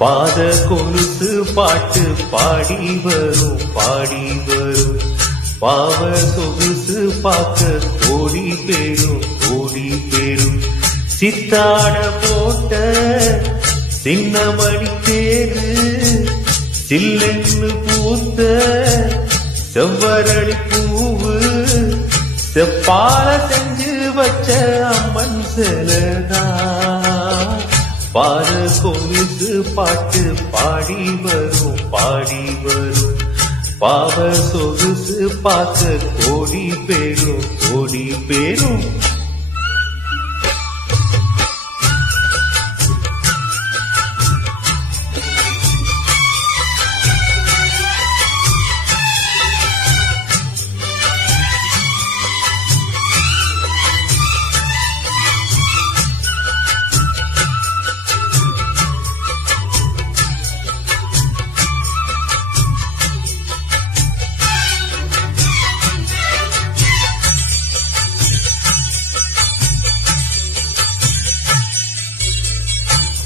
பாத கொலுசு பாட்டு பாடி வரும் பாடி வரும். பாவ சொகுசு பார்க்க கோடி பெரும் கோடி பெரும் சித்தாட போட்ட சின்னமணி தேரு சில்லென்னு பூத்த செவ்வரளி பூவு. செப்பால செஞ்சு வச்ச அம்மன் செலதான். பாரு கொழுந்து பாட்டு பாடி வரும் பாடி வரும். பாவ சொகுசு பார்க்க கோடி பேரும் கோடி பேரும்.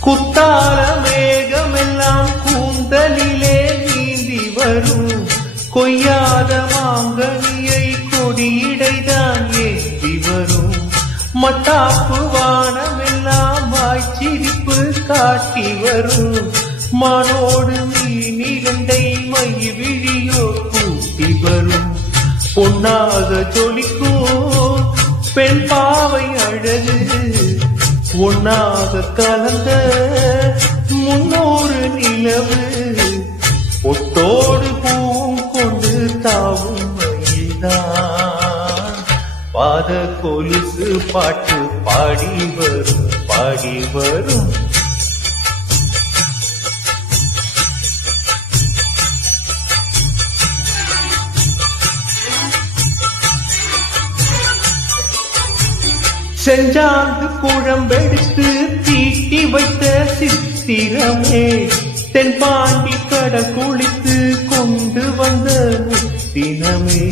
குத்தால மேகமெல்லாம் கூந்தலிலே நீந்தி வரும். கொய்யாத மாங்கனியை கொடியிடைதான் ஏந்தி வரும். மட்டாப்பு வானமெல்லாம் வாய்ச்சிரிப்பு காட்டி வரும். மானோடு நீண்டை மை விழியோ கூட்டி வரும். பொன்னாக ஜொலிக்கும் பெண் பாவை அழகு. ஒன்னாக கலந்த முன்னோரு நிலவு. ஒட்டோடு பூவும் கொண்டு தாவும் மயில்தான். பாத கொலுசு பாட்டு பாடி வரும் பாடி வரும். செஞ்சாந்து குழம்பெடுத்து தீட்டி வைத்த சித்திரமே தென்பாண்டி கட குளித்து கொண்டு வந்த முத்தினமே.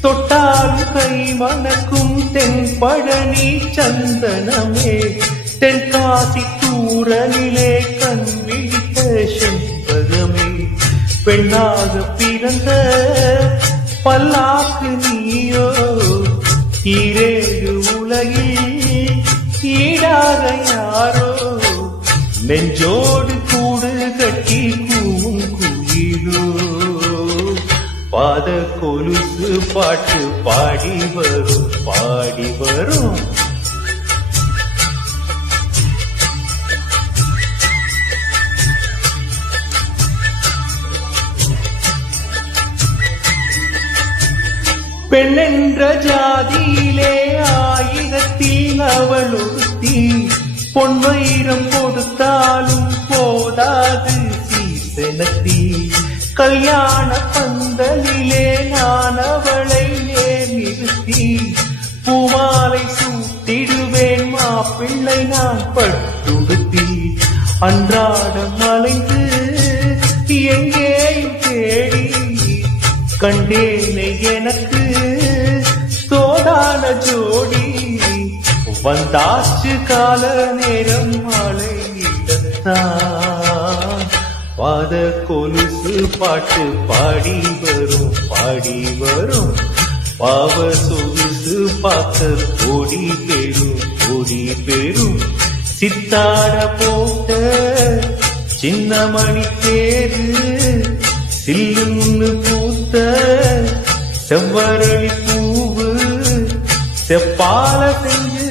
தொட்டால் கை மணக்கும் தென்பழனி சந்தனமே தென்காசி தூரலிலே கண் விழித்த செண்பகமே. பெண்ணாக பிறந்த பல்லாக்கு நெஞ்சோடு கூடு கட்டி கூவும் குயிலோ. பாத கொலுசு பாட்டு பாடி வரும் பாடி வரும். பெண்ணென்ற ஜாதியிலே ஆயிரத்தில் அவள் ஒருத்தி கொடுத்தாலும் போதாது சீசனத்தி கல்யாண பந்தலிலே நான் அவளை நேர் நிறுத்தி? பூமாலை சூட்டிடுவேன் மாப்பிள்ளை நான் பட்டுடுத்தி. அன்றாடம் அலைந்து எங்கேயும் தேடி கண்டேனை எனக்கு சோதான ஜோடி. வந்தாச்சு கால நேரம் மழையிடத்தான் பாத கொலுசு பாட்டு பாடி வரும் பாடி வரும். பாவ சொகுசு பார்க்க கொடி பேரும் கொடி பேரும் சித்தாட போட்ட சின்ன மணி தேரு சில்லுன்னு பூத்த செவ்வரளி பூவு செப்பால செஞ்ச